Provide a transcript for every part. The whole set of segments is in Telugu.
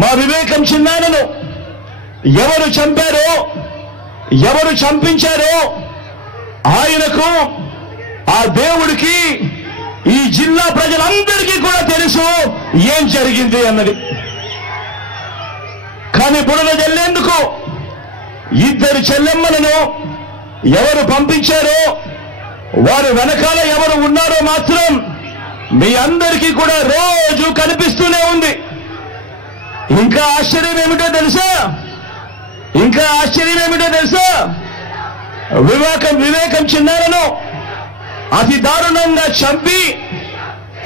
మా వివేకం చిన్నానను ఎవరు చంపారో, ఎవరు చంపించారో ఆయనకు, ఆ దేవుడికి, ఈ జిల్లా ప్రజలందరికీ కూడా తెలుసు ఏం జరిగింది అన్నది. కానీ బురద జల్లేందుకు ఇద్దరు చెల్లెమ్మలను ఎవరు పంపించారో, వారు వెనకాల ఎవరు ఉన్నారో మాత్రం మీ అందరికీ కూడా రోజు కనిపిస్తూనే ఉంది. ఇంకా ఆశ్చర్యం ఏమిటో తెలుసా? వివేకం చిన్నారను అతి దారుణంగా చంపి,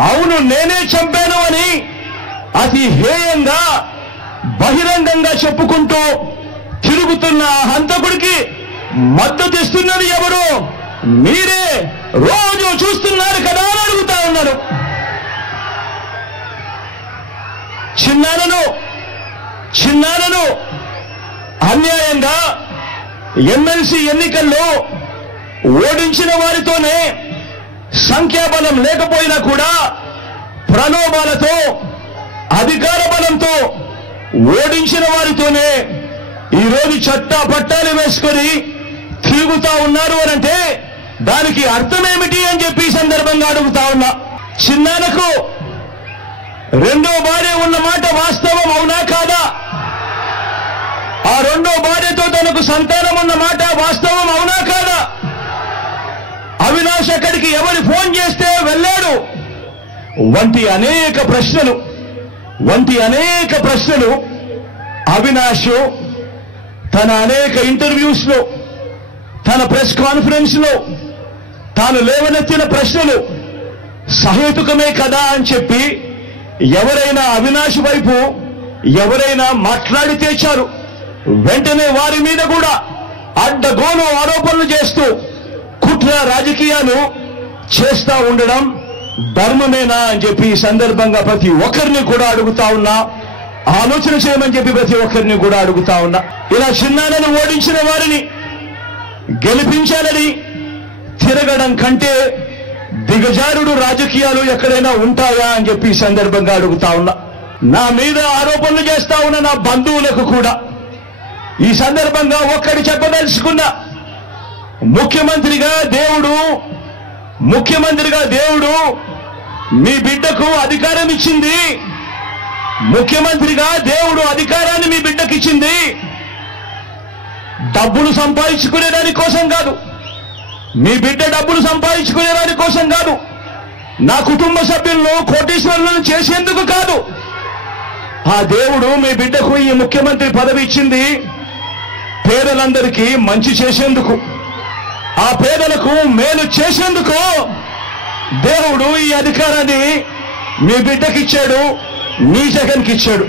అవును నేనే చంపాను అని అతి హేయంగా బహిరంగంగా చెప్పుకుంటూ తిరుగుతున్న హంతకుడికి మద్దతు ఇస్తున్నది ఎవరు? మీరే. రోజు చూస్తున్నారు కదా అని అడుగుతా ఉన్నారు. చిన్నారను అన్యాయంగా ఎమ్మెల్సీ ఎన్నికల్లో ఓడించిన వారితోనే, సంఖ్యాబలం లేకపోయినా కూడా ప్రలోభాలతో, అధికార బలంతో ఓడించిన వారితోనే ఈరోజు చట్టా పట్టాలు వేసుకొని తిరుగుతా ఉన్నారు అనంటే దానికి అర్థమేమిటి అని చెప్పి ఈ సందర్భంగా అడుగుతా ఉన్నా. చిన్నానకు రెండో భార్య ఉన్న మాట వాస్తవం అవునా కాదా? ఆ రెండో భార్యతో తనకు సంతానం ఉన్న మాట వాస్తవం అవునా కాదా? అవినాష్ అక్కడికి ఎవరు ఫోన్ చేస్తే వెళ్ళాడు వంటి అనేక ప్రశ్నలు అవినాష్ తన అనేక ఇంటర్వ్యూస్ లో, తన ప్రెస్ కాన్ఫరెన్స్ లో తాను లేవనెత్తిన ప్రశ్నలు సహేతుకమే కదా అని చెప్పి ఎవరైనా అవినాష్ వైపు ఎవరైనా మాట్లాడితే చాలు వెంటనే వారి మీద కూడా అడ్డగోలు ఆరోపణలు చేస్తూ కుట్ర రాజకీయాలు చేస్తా ఉండడం ధర్మమేనా అని చెప్పి ఈ సందర్భంగా ప్రతి ఒక్కరిని కూడా అడుగుతా ఉన్నా. ఆలోచన చేయమని చెప్పి ప్రతి ఒక్కరిని కూడా అడుగుతా ఉన్నా. ఇలా చిన్నాలను ఓడించిన వారిని గెలిపించాలని తిరగడం కంటే దిగజారుడు రాజకీయాలు ఎక్కడైనా ఉంటాయా అని చెప్పి ఈ సందర్భంగా అడుగుతా ఉన్నా. నా మీద ఆరోపణలు చేస్తా ఉన్న నా బంధువులకు కూడా ఈ సందర్భంగా ఒక్కడి చెప్పదలుచుకున్నా. ముఖ్యమంత్రిగా దేవుడు మీ బిడ్డకు అధికారం ఇచ్చింది. ముఖ్యమంత్రిగా దేవుడు అధికారాన్ని మీ బిడ్డకి ఇచ్చింది డబ్బులు సంపాదించుకునే దాని కోసం కాదు. మీ బిడ్డ డబ్బులు సంపాదించుకునే దాని కోసం కాదు. నా కుటుంబ సభ్యులను కోటీశ్వరులను చేసేందుకు కాదు. ఆ దేవుడు మీ బిడ్డకు ఈ ముఖ్యమంత్రి పదవి ఇచ్చింది పేదలందరికీ మంచి చేసేందుకు, ఆ పేదలకు మేలు చేసేందుకు దేవుడు ఈ అధికారాన్ని మీ బిడ్డకిచ్చాడు, మీ జగన్కి ఇచ్చాడు.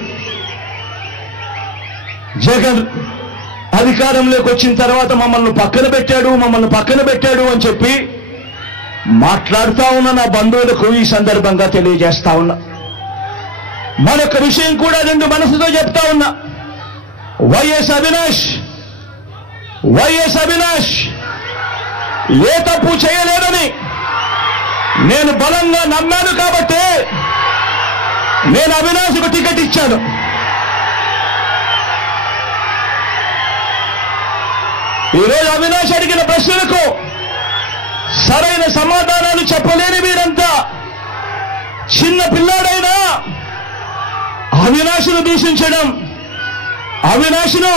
జగన్ అధికారంలోకి వచ్చిన తర్వాత మమ్మల్ని పక్కన పెట్టాడు అని చెప్పి మాట్లాడుతా ఉన్న నా బంధువులకు ఈ సందర్భంగా తెలియజేస్తా ఉన్నా. మరొక విషయం కూడా రెండు మనసుతో చెప్తా ఉన్నా. వైఎస్ అవినాష్ ఏ తప్పు చేయలేదని నేను బలంగా నమ్మాను కాబట్టి నేను అవినాష్కు టికెట్ ఇచ్చాను. ఈరోజు అవినాష్ అడిగిన ప్రశ్నలకు సరైన సమాధానాలు చెప్పలేని మీరంతా చిన్న పిల్లాడైనా అవినాష్ను దూషించడం, అవినాష్ను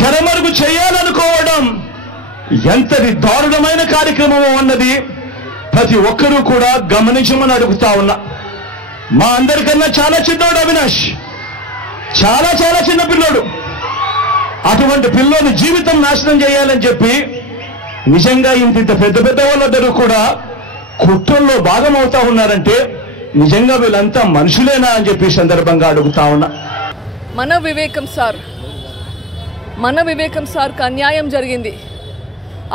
తెరమరుగు చేయాలనుకోవడం ఎంతటి దారుణమైన కార్యక్రమం అన్నది ప్రతి ఒక్కరూ కూడా గమనించమని అడుగుతా ఉన్నా. మా అందరికన్నా చాలా చిన్నోడు అవినాష్, చాలా చిన్న పిల్లోడు. అటువంటి పిల్లోని జీవితం నాశనం చేయాలని చెప్పి నిజంగా ఇంత పెద్ద వాళ్ళందరూ కూడా కుట్రల్లో భాగమవుతా ఉన్నారంటే నిజంగా వీళ్ళంతా మనుషులేనా అని చెప్పి సందర్భంగా అడుగుతా ఉన్నా. మన వివేకం సార్కు అన్యాయం జరిగింది.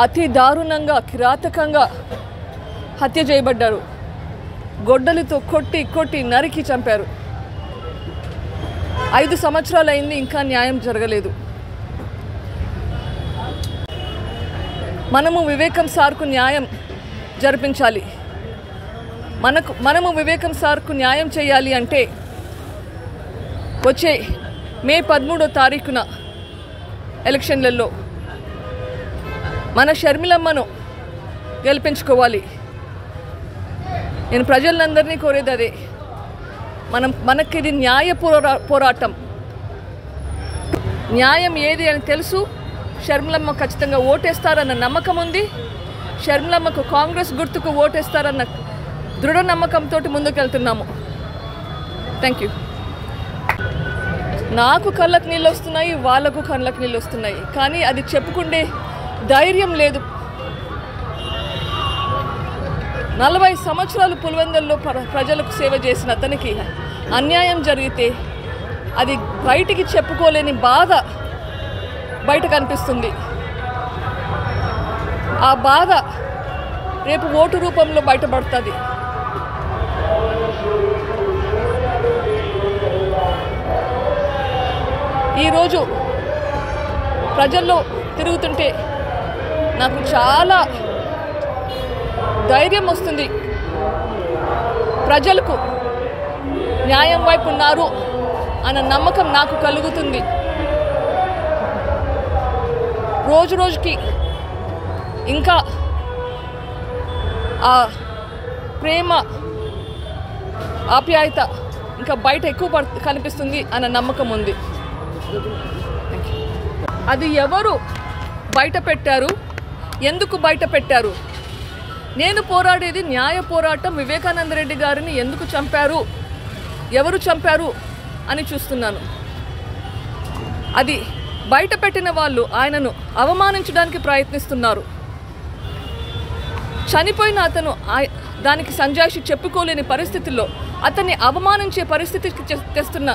అతి దారుణంగా కిరాతకంగా హత్య చేయబడ్డారు. గొడ్డలితో కొట్టి నరికి చంపారు. 5 సంవత్సరాలు అయింది, ఇంకా న్యాయం జరగలేదు. మనము వివేకం సార్కు న్యాయం జరిపించాలి. మనము వివేకం సార్కు న్యాయం చేయాలి అంటే వచ్చే మే 13వ తారీఖున ఎలక్షన్లలో మన షర్మిలమ్మను గెలిపించుకోవాలి. నేను ప్రజలందరినీ కోరేది అదే. మనకిది న్యాయ పోరాటం. న్యాయం ఏది అని తెలుసు. షర్మిలమ్మ ఖచ్చితంగా ఓటేస్తారన్న నమ్మకం ఉంది. షర్మిలమ్మకు కాంగ్రెస్ గుర్తుకు ఓటేస్తారన్న దృఢ నమ్మకంతో ముందుకెళ్తున్నాము. Thank you. నాకు కళ్ళకు నీళ్ళు వస్తున్నాయి, వాళ్ళకు కళ్ళకు నీళ్ళు వస్తున్నాయి, కానీ అది చెప్పుకుంటే ధైర్యం లేదు. 40 సంవత్సరాలు పులివెందుల్లో ప్రజలకు సేవ చేసిన అతనికి అన్యాయం జరిగితే అది బయటికి చెప్పుకోలేని బాధ బయట కనిపిస్తుంది. ఆ బాధ రేపు ఓటు రూపంలో బయటపడుతుంది. ఈరోజు ప్రజల్లో తిరుగుతుంటే నాకు చాలా ధైర్యం వస్తుంది. ప్రజలకు న్యాయం వైపు ఉన్నారు అన్న నమ్మకం నాకు కలుగుతుంది. రోజు రోజుకి ఇంకా ఆ ప్రేమ ఆప్యాయత ఇంకా బయట ఎక్కువ కనిపిస్తుంది అన్న నమ్మకం ఉంది. అది ఎవరు బయట పెట్టారు, ఎందుకు బయట పెట్టారు? నేను పోరాడేది న్యాయ పోరాటం. వివేకానంద రెడ్డి గారిని ఎందుకు చంపారు, ఎవరు చంపారు అని చూస్తున్నాను. అది బయట పెట్టిన వాళ్ళు ఆయనను అవమానించడానికి ప్రయత్నిస్తున్నారు. చనిపోయిన అతను దానికి సంజాయిషి చెప్పుకోలేని పరిస్థితుల్లో అతన్ని అవమానించే పరిస్థితికి తెస్తున్న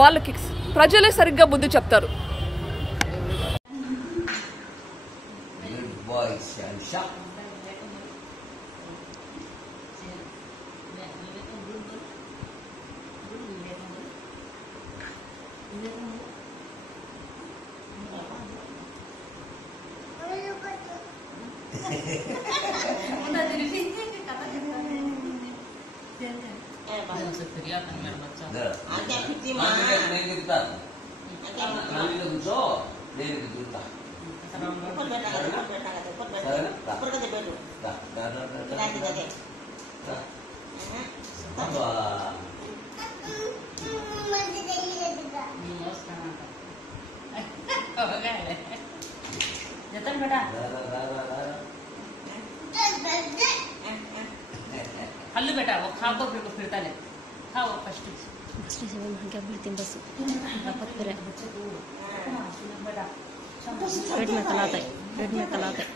వాళ్ళకి ప్రజలే సరిగ్గా బుద్ధి చెప్తారు. हल्लू बेटा वो खा को फिरता ले खाओ फर्स्ट से क्या बोलते हैं बस रपत पे पेट में तलाता है, पेट में तलाता है.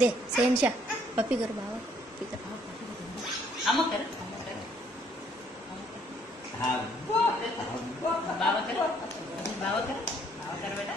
दे सेंशा पप्पी कर बाबा पप्पी कर अम्मा कर बाबा कर बाबा कर बेटा